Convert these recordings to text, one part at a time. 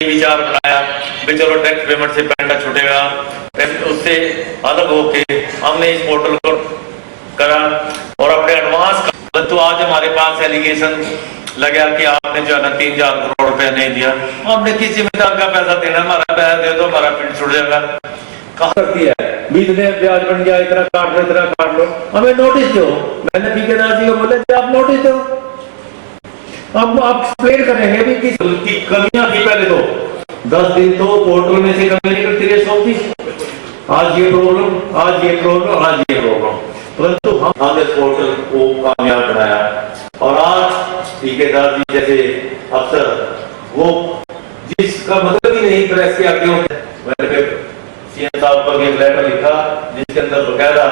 विचार बनाया भी चलो टैक्स पेमेंट से पैंडा छूटेगा, उससे अलग होके हमने इस पोर्टल को करा और अपने एडवांस का। तो आज हमारे पास एलिगेशन लगा कि आपने जो है ना 3,000 करोड़ रुपया नहीं दिया। हमने किस जिम्मेदार का पैसा देना, हमारा पैसा दे दो, हमारा पेट छूट जाएगा। कहा करती है बीच में ब्याज बन गया, इतना काट लो इतना काट लो, हमें नोटिस दो। मैंने ठेकेदार जी को बोला आप नोटिस दो, अब आप एक्सप्लेन करेंगे भी किस की कमियां थी। पहले तो 10 दिन तो पोर्टल में से कमी निकलती रही 130, आज ये प्रॉब्लम, आज ये प्रॉब्लम, आज ये प्रॉब्लम, परंतु हमने पोर्टल को कामयाब बनाया। और आज ठेकेदार जी जैसे अफसर वो जिसका मतलब ही नहीं प्रेस के आगे होते, मैंने सीएम साहब पर एक लेटर लिखा जिसके अंदर बकायदा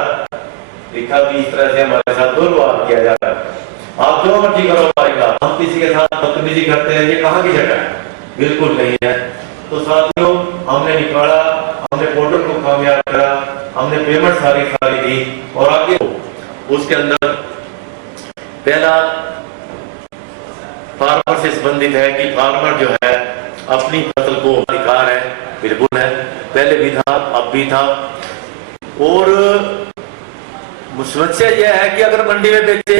लिखा भी इस तरह से हमारे साथ दुर्व्यवहार किया जा रहा है, आप जो मर्जी करो पाएगा, हम किसी के साथ बदतमीजी करते हैं, ये कहाँ की जगह है? बिल्कुल नहीं है। तो साथियों हमने निकाला, हमने पोर्टल को कामयाब करा, हमने पेमेंट सारी दी और आगे उसके अंदर पहला फार्मर से संबंधित है कि फार्मर जो है अपनी फसल को अधिकार है, बिल्कुल है, पहले भी था अब भी था। और समस्या यह है कि अगर मंडी में बेचे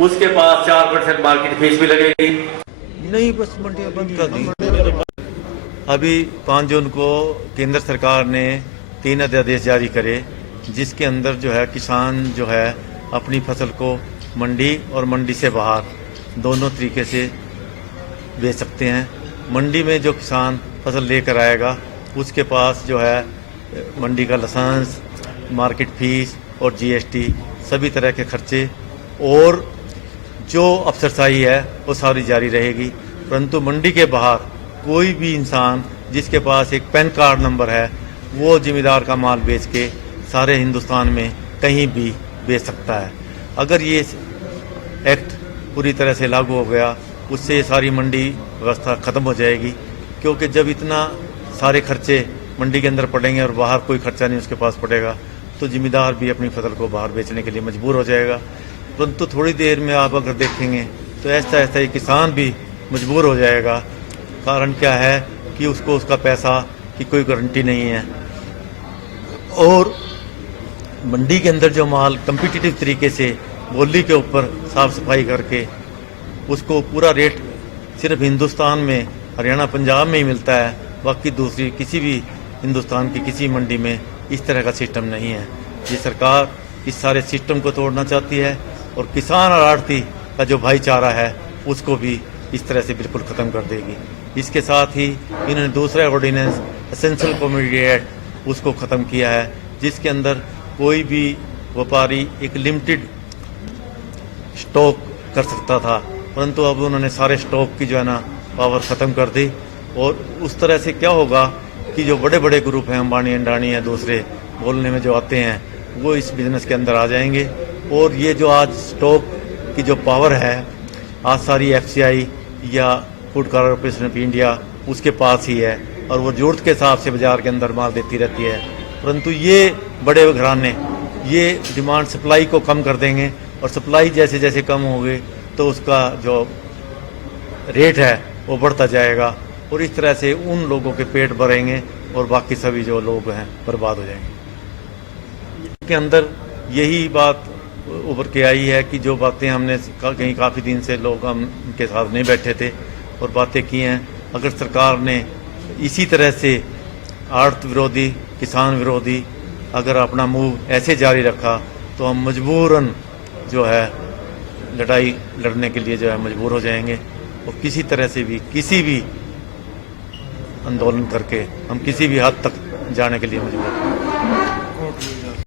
उसके पास 4% मार्केट फीस भी लगेगी। नहीं, बस मंडियां बंद कर दी। अभी 5 जून को केंद्र सरकार ने 3 अध्यादेश जारी करे जिसके अंदर जो है किसान जो है अपनी फसल को मंडी और मंडी से बाहर दोनों तरीके से बेच सकते हैं। मंडी में जो किसान फसल लेकर आएगा उसके पास जो है मंडी का लाइसेंस, मार्केट फीस और जीएसटी सभी तरह के खर्चे और जो अफसरशाही है वो सारी जारी रहेगी। परंतु मंडी के बाहर कोई भी इंसान जिसके पास एक पैन कार्ड नंबर है वो जिम्मेदार का माल बेच के सारे हिंदुस्तान में कहीं भी बेच सकता है। अगर ये एक्ट पूरी तरह से लागू हो गया उससे ये सारी मंडी व्यवस्था ख़त्म हो जाएगी, क्योंकि जब इतना सारे खर्चे मंडी के अंदर पड़ेंगे और बाहर कोई खर्चा नहीं उसके पास पड़ेगा तो जिम्मेदार भी अपनी फसल को बाहर बेचने के लिए मजबूर हो जाएगा। परंतु थोड़ी देर में आप अगर देखेंगे तो ऐसा ऐसा ही किसान भी मजबूर हो जाएगा। कारण क्या है कि उसको उसका पैसा की कोई गारंटी नहीं है और मंडी के अंदर जो माल कम्पिटिटिव तरीके से बोली के ऊपर साफ सफाई करके उसको पूरा रेट सिर्फ हिंदुस्तान में हरियाणा पंजाब में ही मिलता है, बाकी दूसरी किसी भी हिंदुस्तान की किसी मंडी में इस तरह का सिस्टम नहीं है। ये सरकार इस सारे सिस्टम को तोड़ना चाहती है और किसान और आढ़ती का जो भाईचारा है उसको भी इस तरह से बिल्कुल ख़त्म कर देगी। इसके साथ ही इन्होंने दूसरा ऑर्डिनेंस एसेंशियल कमोडिटी एक्ट उसको ख़त्म किया है जिसके अंदर कोई भी व्यापारी एक लिमिटेड स्टॉक कर सकता था, परंतु अब उन्होंने सारे स्टॉक की जो है ना पावर ख़त्म कर दी। और उस तरह से क्या होगा कि जो बड़े बड़े ग्रुप हैं, अंबानी अंडानी है, दूसरे बोलने में जो आते हैं वो इस बिज़नेस के अंदर आ जाएंगे। और ये जो आज स्टॉक की जो पावर है आज सारी एफसीआई या फूड कॉरपोरेशन ऑफ इंडिया उसके पास ही है और वो जरूरत के हिसाब से बाजार के अंदर माल देती रहती है। परंतु ये बड़े घराने ये डिमांड सप्लाई को कम कर देंगे और सप्लाई जैसे जैसे कम होगी तो उसका जो रेट है वो बढ़ता जाएगा और इस तरह से उन लोगों के पेट भरेंगे और बाकी सभी जो लोग हैं बर्बाद हो जाएंगे। इसके अंदर यही बात उभर के आई है कि जो बातें हमने कहीं काफ़ी दिन से लोग हम उनके साथ नहीं बैठे थे और बातें की हैं, अगर सरकार ने इसी तरह से आढ़त विरोधी, किसान विरोधी अगर अपना मूव ऐसे जारी रखा तो हम मजबूरन जो है लड़ाई लड़ने के लिए जो है मजबूर हो जाएंगे और किसी तरह से भी किसी भी आंदोलन करके हम किसी भी हद तक जाने के लिए मजबूर हैं।